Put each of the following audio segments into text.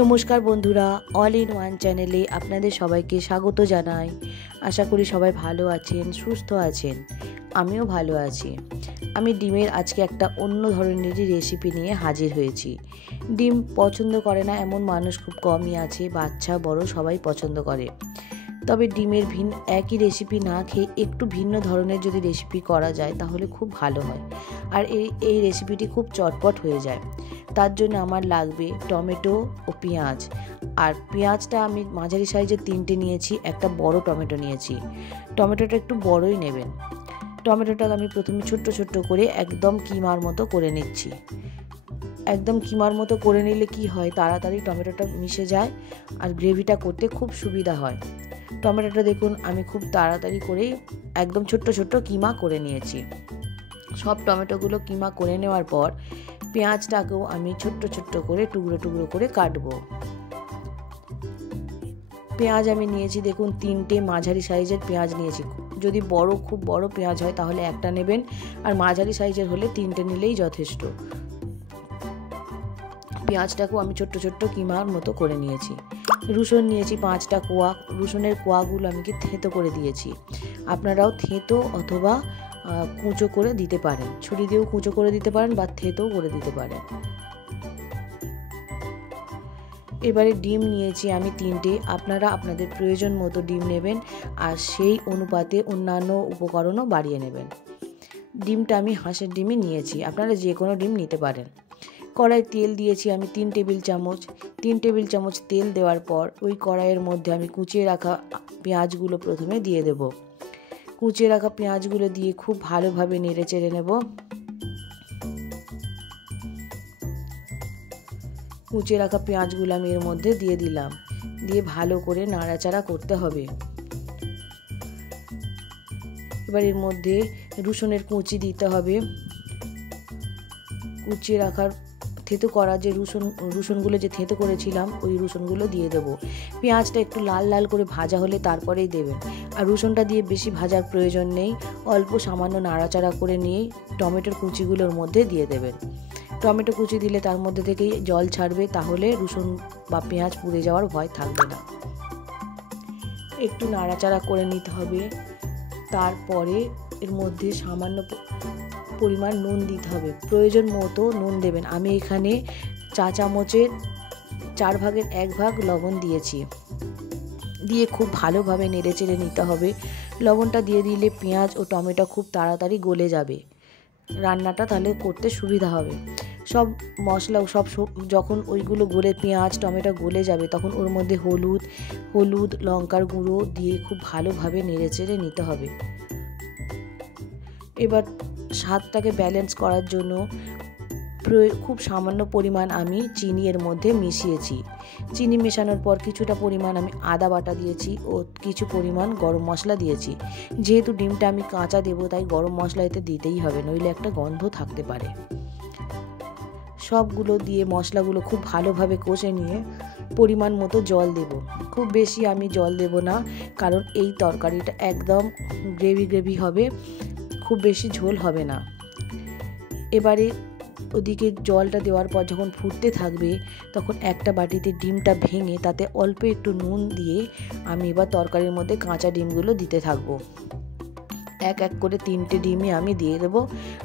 নমস্কার বন্ধুরা, all in one চ্যানেলে আপনাদের সবাইকে স্বাগত জানাই। আশা করি সবাই ভালো আছেন, সুস্থ আছেন। আমিও ভালো আছি। আমি ডিমের আজকে একটা অন্য ধরনেরই রেসিপি নিয়ে হাজির হয়েছি। ডিম পছন্দ করে না এমন মানুষ খুব কমই আছে, বাচ্চা বড় সবাই পছন্দ করে। তবে ডিমের একই রেসিপি না খেয়ে একটু ভিন্ন ধরনের যদি রেসিপি করা যায় তাহলে খুব ভালো হয়। আর এই রেসিপিটি খুব চটপট হয়ে যায়। তার জন্য আমার লাগবে টমেটো ও পেঁয়াজ। আর পেঁয়াজটা আমি মাঝারি সাইজের 3টে নিয়েছি, একটা বড় টমেটো নিয়েছি। টমেটোটা একটু বড়ই নেবেন। টমেটোটা আমি প্রথমে ছোট্ট ছোট্ট করে একদম কিমার মতো করে নিচ্ছি। একদম কিমার মতো করে নিলে কি হয়, তাড়াতাড়ি টমেটোটা মিশে যায় আর গ্রেভিটা করতে খুব সুবিধা হয়। টমেটোটা দেখুন আমি খুব তাড়াতাড়ি করেই একদম ছোট্ট ছোট্ট কিমা করে নিয়েছি। সব টমেটোগুলো কিমা করে নেওয়ার পর পেঁয়াজটাকেও আমি ছোট্ট ছোট্ট করে টুকরো টুকরো করে কাটবো। পেঁয়াজ আমি নিয়েছি দেখুন 3টে মাঝারি সাইজের পেঁয়াজ নিয়েছি। যদি খুব বড় পেঁয়াজ হয় তাহলে একটা নেবেন, আর মাঝারি সাইজের হলে 3টে নিলেই যথেষ্ট। পেঁয়াজটাকেও আমি ছোট্ট ছোট্ট কিমার মতো করে নিয়েছি। রসুন নিয়েছি 5টা কোয়া। রসুনের কোয়াগুলো আমি থেঁতো করে দিয়েছি। আপনারাও থেঁতো অথবা কুঁচো করে দিতে পারেন, ছুরি দিয়েও কুঁচো করে দিতে পারেন বা থেঁতো করে দিতে পারেন। এবারে ডিম নিয়েছি আমি 3টে। আপনারা আপনাদের প্রয়োজন মতো ডিম নেবেন আর সেই অনুপাতে অন্যান্য উপকরণও বাড়িয়ে নেবেন। ডিমটা আমি হাঁসের ডিমই নিয়েছি, আপনারা যে কোনো ডিম নিতে পারেন। কড়াই তেল দিয়েছি আমি 3 টেবিল চামচ। 3 টেবিল চামচ তেল দেওয়ার পর ওই কড়াইয়ের মধ্যে আমি কুচিয়ে রাখা পেঁয়াজগুলো প্রথমে দিয়ে দেব। কুচিয়ে রাখা পেঁয়াজগুলো দিয়ে খুব ভালোভাবে নেড়ে চেড়ে নেব। কুচিয়ে রাখা পেঁয়াজগুলো আমি এর মধ্যে দিয়ে দিলাম, দিয়ে ভালো করে নাড়াচাড়া করতে হবে। এবার এর মধ্যে রসুনের কুচি দিতে হবে। কুচিয়ে রাখার থেঁতো করা যে রসুনগুলো যে থেঁতো করেছিলাম ওই রসুনগুলো দিয়ে দেব। পেঁয়াজটা একটু লাল লাল করে ভাজা হলে তারপরেই দেবেন। আর রসুনটা দিয়ে বেশি ভাজার প্রয়োজন নেই, অল্প সামান্য নাড়াচাড়া করে নিয়ে টমেটোর কুচিগুলোর মধ্যে দিয়ে দেবেন। টমেটো কুচি দিলে তার মধ্যে থেকেই জল ছাড়বে, তাহলে রসুন বা পেঁয়াজ পুড়ে যাওয়ার ভয় থাকবে না। একটু নাড়াচাড়া করে নিতে হবে। তারপরে এর মধ্যে সামান্য পরিমাণ নুন দিতে হবে, প্রয়োজন মতো নুন দেবেন। আমি এখানে চা চামচের 4 ভাগের 1 ভাগ লবণ দিয়েছি। দিয়ে খুব ভালোভাবে নেড়ে চেড়ে নিতে হবে। লবণটা দিয়ে দিলে পেঁয়াজ ও টমেটো খুব তাড়াতাড়ি গলে যাবে, রান্নাটা তাহলে করতে সুবিধা হবে। সব মশলা যখন ওইগুলো পেঁয়াজ টমেটো গলে যাবে তখন ওর মধ্যে হলুদ লঙ্কার গুঁড়ো দিয়ে খুব ভালোভাবে নেড়ে চেড়ে নিতে হবে। এবার স্বাদটাকে ব্যালেন্স করার জন্য খুব সামান্য পরিমাণ আমি চিনি এর মধ্যে মিশিয়েছি। চিনি মেশানোর পর কিছুটা পরিমাণ আমি আদা বাটা দিয়েছি ও কিছু পরিমাণ গরম মশলা দিয়েছি। যেহেতু ডিমটা আমি কাঁচা দেবো তাই গরম মশলা এতে দিতেই হবে, নইলে একটা গন্ধ থাকতে পারে। সবগুলো দিয়ে মশলাগুলো খুব ভালোভাবে কষে নিয়ে পরিমাণ মতো জল দেব। খুব বেশি আমি জল দেব না, কারণ এই তরকারিটা একদম গ্রেভি হবে, খুব বেশি ঝোল হবে না। এবারে ওদিকে জলটা দেওয়ার পর যখন ফুটতে থাকবে তখন একটা বাটিতে ডিমটা ভেঙে তাতে অল্প একটু নুন দিয়ে আমি এবার তরকারির মধ্যে কাঁচা ডিমগুলো দিতে থাকবো। এক এক করে 3টে ডিমই আমি দিয়ে দেবো।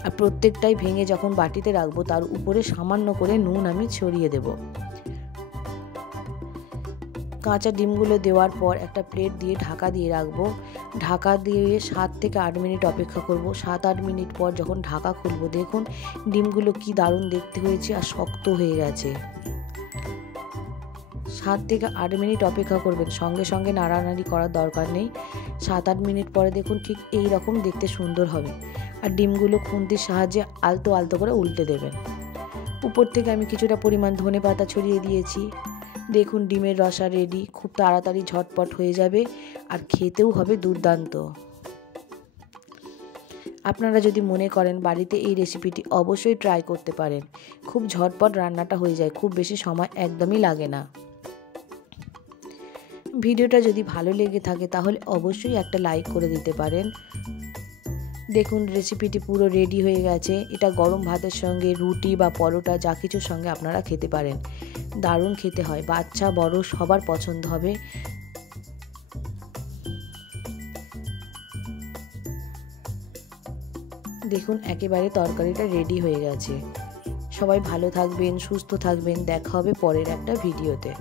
আর প্রত্যেকটাই ভেঙে যখন বাটিতে রাখবো তার উপরে সামান্য করে নুন আমি ছড়িয়ে দেব। কাঁচা ডিমগুলো দেওয়ার পর একটা প্লেট দিয়ে ঢাকা দিয়ে রাখবো। ঢাকা দিয়ে 7 থেকে 8 মিনিট অপেক্ষা করব। 7-8 মিনিট পর যখন ঢাকা খুলবো দেখুন ডিমগুলো কি দারুণ দেখতে হয়েছে আর শক্ত হয়ে গেছে। 7 থেকে 8 মিনিট অপেক্ষা করবেন, সঙ্গে সঙ্গে নাড়ানাড়ি করার দরকার নেই। 7-8 মিনিট পরে দেখুন ঠিক এই রকম দেখতে সুন্দর হবে। আর ডিমগুলো খুন্তির সাহায্যে আলতো আলতো করে উল্টে দেবেন। উপর থেকে আমি কিছুটা পরিমাণ ধনেপাতা ছড়িয়ে দিয়েছি। দেখুন ডিমের রসা রেডি, খুব তাড়াতাড়ি ঝটপট হয়ে যাবে আর খেতেও হবে দুর্দান্ত। আপনারা যদি মনে করেন বাড়িতে এই রেসিপিটি অবশ্যই ট্রাই করতে পারেন। খুব ঝটপট রান্নাটা হয়ে যায়, খুব বেশি সময় একদমই লাগে না। ভিডিওটা যদি ভালো লেগে থাকে তাহলে অবশ্যই একটা লাইক করে দিতে পারেন। দেখুন রেসিপিটি পুরো রেডি হয়ে গেছে। এটা গরম ভাতের সঙ্গে, রুটি বা পরোটা যা কিছুর সঙ্গে আপনারা খেতে পারেন। দারুণ খেতে হয়, বাচ্চা বড় সবার পছন্দ হবে। দেখুন একেবারে তরকারিটা রেডি হয়ে গেছে। সবাই ভালো থাকবেন, সুস্থ থাকবেন, দেখা হবে পরের একটা ভিডিওতে।